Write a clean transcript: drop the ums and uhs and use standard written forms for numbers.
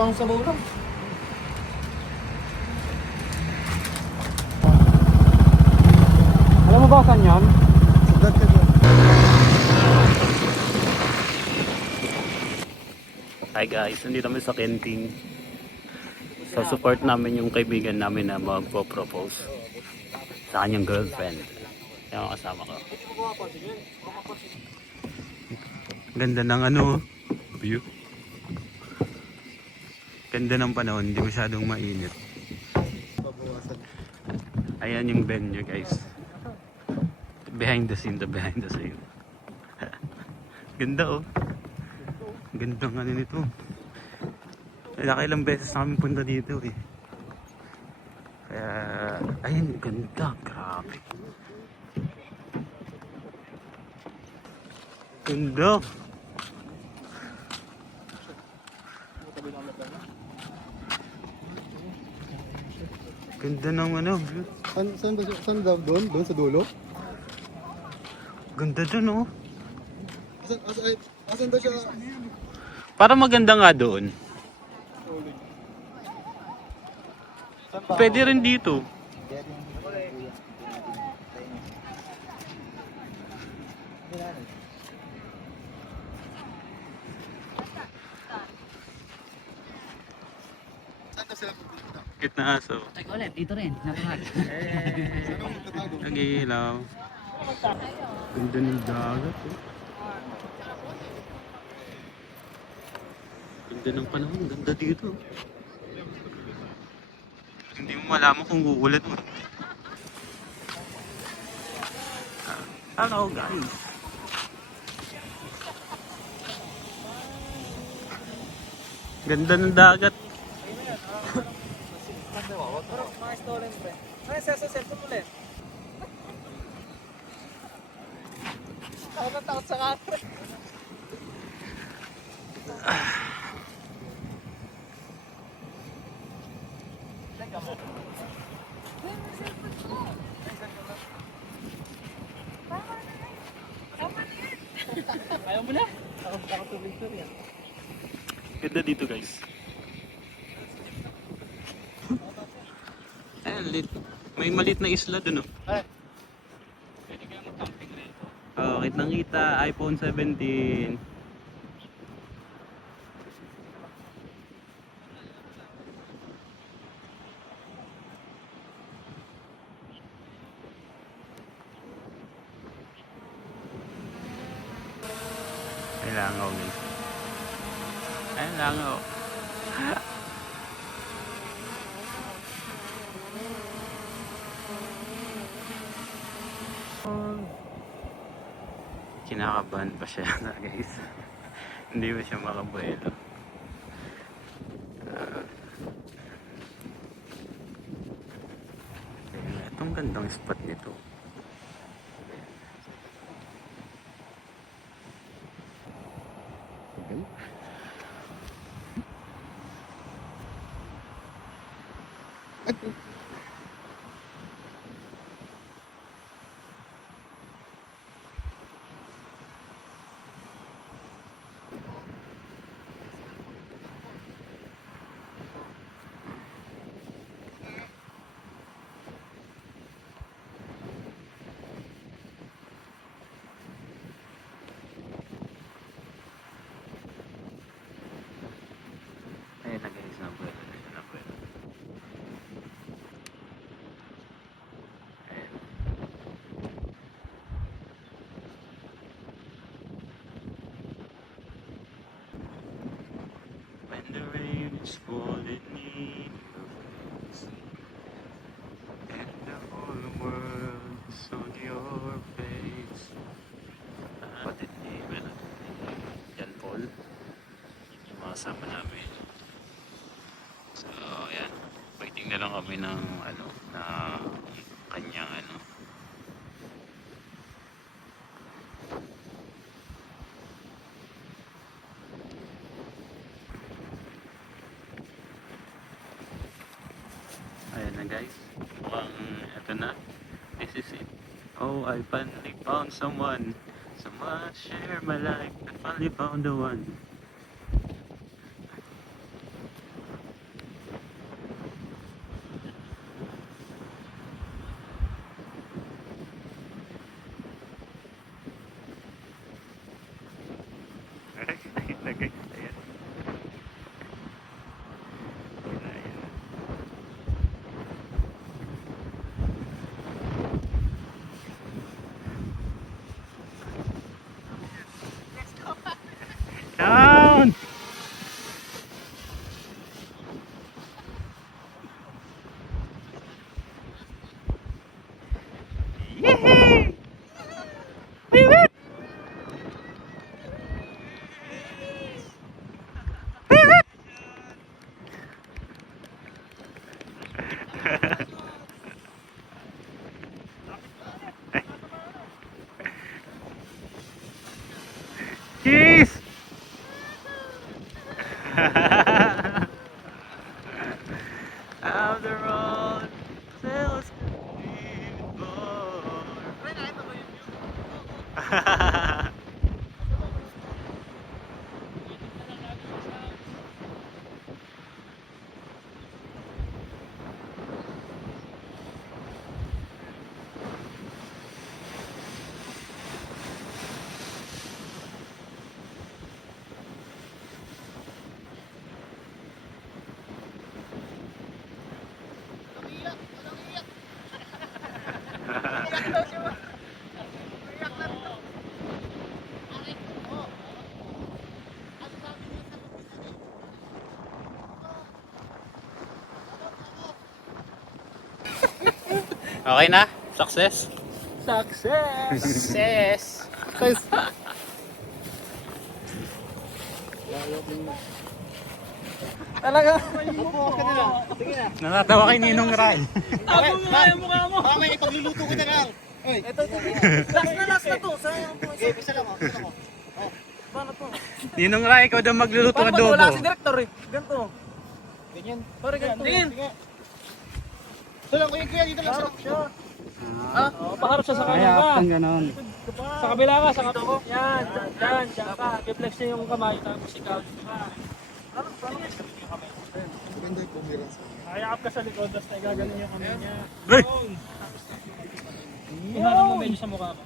pang sabaw lang. Alam mo ba saan yan? Sugat ka dyan. Hi guys, nandito kami sa Kenting. So support namin yung kaibigan namin na magpo-propose sa kanyang girlfriend. Yung kasama ko. Ganda ng ano, view. Ganda ng panahon, hindi masyadong mainit. Ayan yung venue guys. Behind the scene. Ganda oh. Ganda ng ano nito. Nakailang beses na kami punta dito eh. Kaya, ayun, ganda. Grabe. Ganda. Ganda ng ano. Saan daw doon? Doon sa dulo? Ganda dun oh. Asan ba siya? Para maganda nga doon. Pwede rin dito. Gitna aso. Ay, ulit, dito rin. Nakuhat. Nag-iilaw. Ganda ng dagat eh. Ganda ng panahon. Ganda dito. Hindi mo malaman kung uulan mo. Hello guys. Ganda ng dagat. Mga stolen, pre. Ay, sa cellphone ulit. Takot na takot sa camera. Ayaw mo na? Takot tubig to yan. Ganda dito guys. May malit na isla dun oh. Pwede kayo mag-camping rito. Oh, kitang kita, iPhone 17. Ay langaw guys. Ay langaw. Kinakabahan pa siya guys. Hindi ba siya makabuelo. Itong gandang spot nito. Ayun na guys, nabuelo. When the rain is falling in your face and the whole world is on your face. Patid ni Jan Paul, yung mga kasama namin. So, ayan. Waiting na lang kami ng ano, na kanyang ano. Ayan na guys. Mukhang ito na. This is it. Oh, I finally found someone. Someone share my life. I finally found the one. Cheese! Out the road, sales Okay na? Success? Success! Success! Guys, Talaga? Natatawa kay Ninong Ray. Tapo mo nga yung mukha mo. mamaya ipagluluto ko na lang. Oy, Ito, last na to. Sayang po. okay, isa lang ako. Isa lang ako. Paano to? Ninong Ray, ikaw daw magluluto Paano ng ba to? adobo. Wala si director eh. Ganito. Ganyan. Pare ganito. Tingin. Ito lang, kuya, dito lang. Harap siya. Ah, paharap siya sa kamera. ganon. Sa kabila ka, sa kabila. Yan, dyan ka. I-flex niya yung kamay, tapos ikaw dito ka. Paano yung kamay? Maganda yung kumira sa Kayakap ka sa likod, tapos nagagaling yung kamay niya. Hey! Iharap mo medyo sa mukha ko.